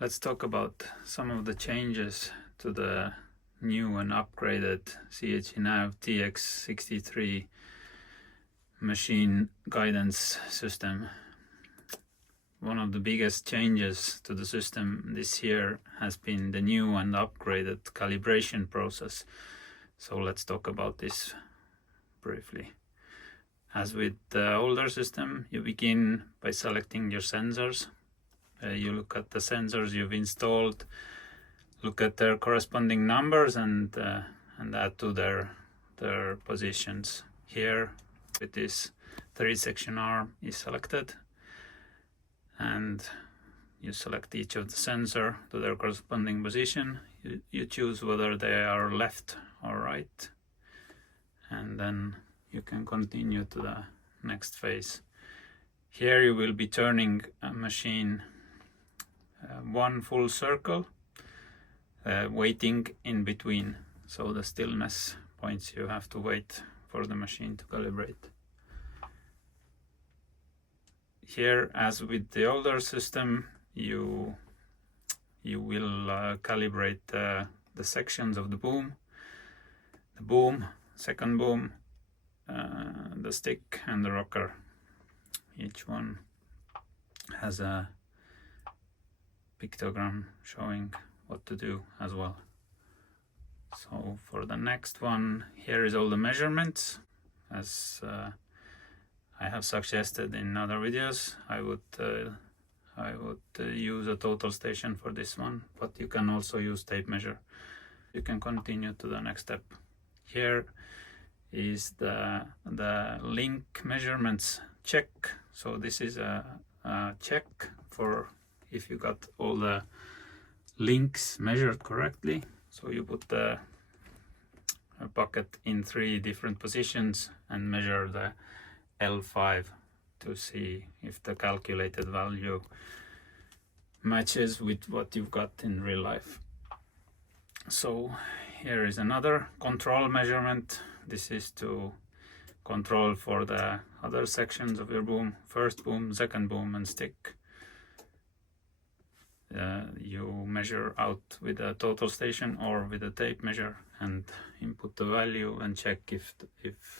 Let's talk about some of the changes to the new and upgraded CHCNAV TX63 machine guidance system. One of the biggest changes to the system this year has been the new and upgraded calibration process. So let's talk about this briefly. As with the older system, you begin by selecting your sensors. You look at the sensors you've installed, look at their corresponding numbers and add to their positions. Here with this 3-section arm is selected, and you select each of the sensor to their corresponding position. You choose whether they are left or right, and then you can continue to the next phase. Here you will be turning a machine one full circle, waiting in between. So the stillness points you have to wait for the machine to calibrate. Here, as with the older system, you will calibrate the sections of the boom, second boom, the stick and the rocker. Each one has a pictogram showing what to do as well. So for the next one, here is all the measurements. As I have suggested in other videos, I would use a total station for this one, but you can also use tape measure. You can continue to the next step. Here is the link measurements check. So this is a check for if you got all the links measured correctly. So you put the bucket in 3 different positions and measure the L5 to see if the calculated value matches with what you've got in real life. So here is another control measurement. This is to control for the other sections of your boom, first boom, second boom and stick. You measure out with a total station or with a tape measure and input the value and check if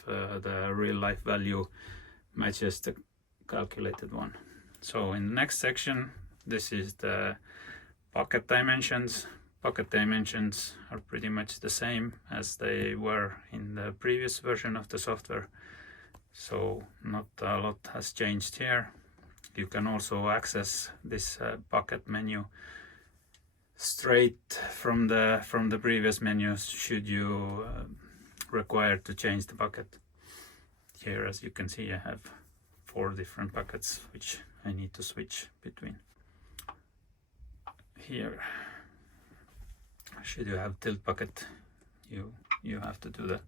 the real life value matches the calculated one. So in the next section, this is the bucket dimensions. Bucket dimensions are pretty much the same as they were in the previous version of the software, so not a lot has changed here. You can also access this bucket menu straight from the previous menus should you require to change the bucket. Here, as you can see, I have 4 different buckets which I need to switch between. Here, should you have tilt bucket, you have to do the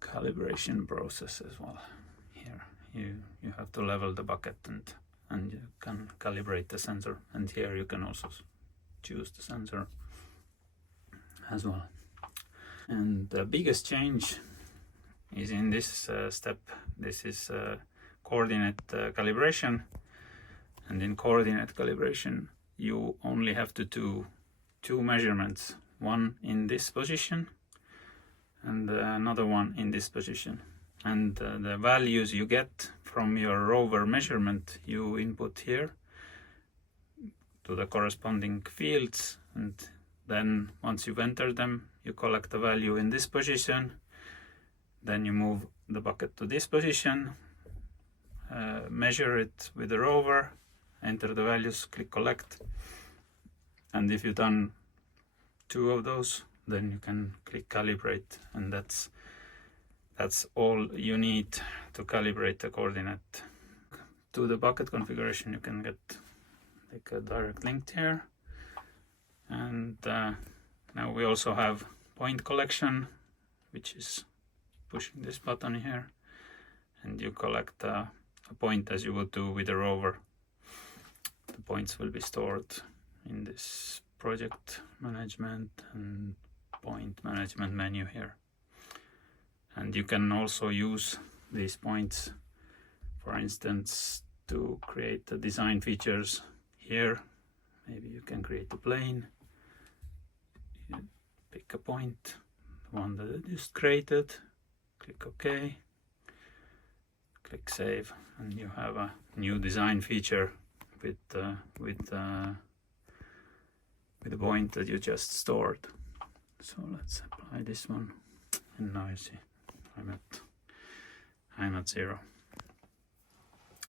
calibration process as well. Here you have to level the bucket and you can calibrate the sensor, and here you can also choose the sensor as well. And the biggest change is in this step. This is coordinate calibration, and in coordinate calibration you only have to do 2 measurements, one in this position and another one in this position. And the values you get from your rover measurement you input here to the corresponding fields, and then once you've entered them, you collect the value in this position. Then you move the bucket to this position, measure it with the rover, enter the values, click collect, and if you've done 2 of those, then you can click calibrate, and that's all you need to calibrate the coordinate. To the bucket configuration you can get like a direct link here, and now we also have point collection, which is pushing this button here, and you collect a point as you would do with a rover. The points will be stored in this project management and point management menu here. And you can also use these points, for instance, to create the design features here maybe you can create a plane. You pick a point, the one that I just created, click OK, click Save, and you have a new design feature with the point that you just stored. So let's apply this one, and now you see I'm at 0.